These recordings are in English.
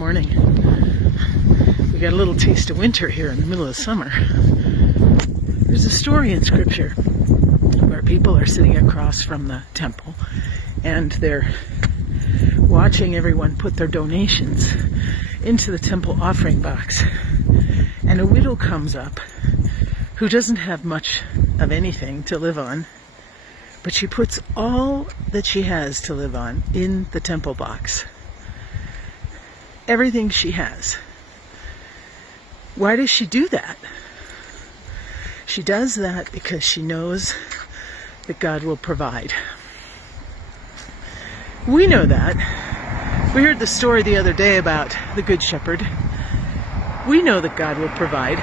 morning. We got a little taste of winter here in the middle of summer. There's a story in Scripture where people are sitting across from the temple and they're watching everyone put their donations into the temple offering box. And a widow comes up who doesn't have much of anything to live on, but she puts all that she has to live on in the temple box. Everything she has. Why does she do that? She does that because she knows that God will provide. We know that. We heard the story the other day about the Good Shepherd. We know that God will provide.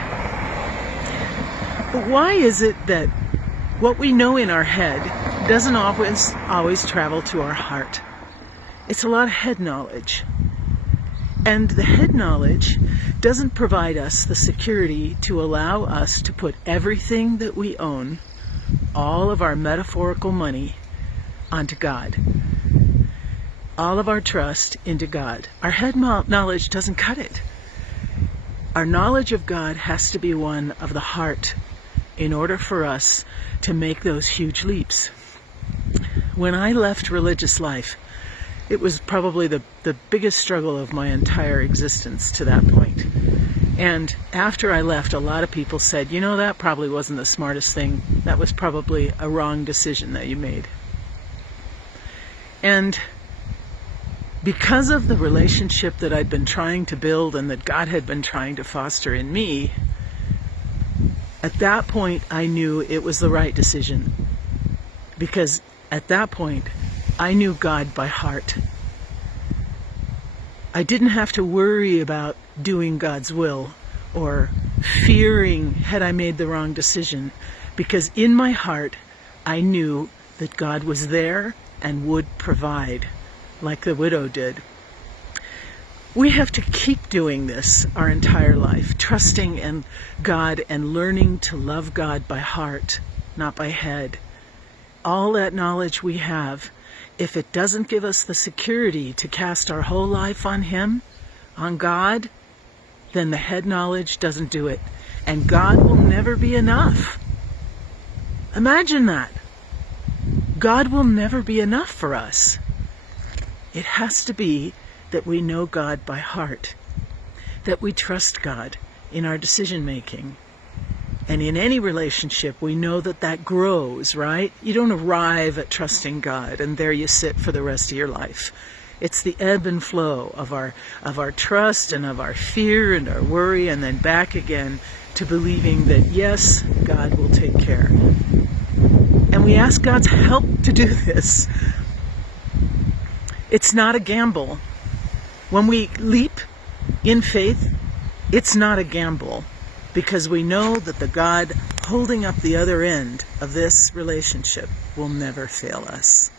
But why is it that what we know in our head doesn't always travel to our heart? It's a lot of head knowledge. And the head knowledge doesn't provide us the security to allow us to put everything that we own, all of our metaphorical money, onto God. All of our trust into God. Our head knowledge doesn't cut it. Our knowledge of God has to be one of the heart in order for us to make those huge leaps. When I left religious life, it was probably the biggest struggle of my entire existence to that point. And after I left, a lot of people said, you know, that probably wasn't the smartest thing. That was probably a wrong decision that you made. And because of the relationship that I'd been trying to build and that God had been trying to foster in me, at that point I knew it was the right decision. Because at that point, I knew God by heart. I didn't have to worry about doing God's will or fearing had I made the wrong decision, because in my heart I knew that God was there and would provide, like the widow did. We have to keep doing this our entire life, trusting in God and learning to love God by heart, not by head. All that knowledge we have, if it doesn't give us the security to cast our whole life on Him, on God, then the head knowledge doesn't do it. And God will never be enough. Imagine that. God will never be enough for us. It has to be that we know God by heart, that we trust God in our decision making. And in any relationship, we know that that grows, right? You don't arrive at trusting God and there you sit for the rest of your life. It's the ebb and flow of our trust and of our fear and our worry, and then back again to believing that, yes, God will take care. And we ask God's help to do this. It's not a gamble. When we leap in faith, it's not a gamble, because we know that the God holding up the other end of this relationship will never fail us.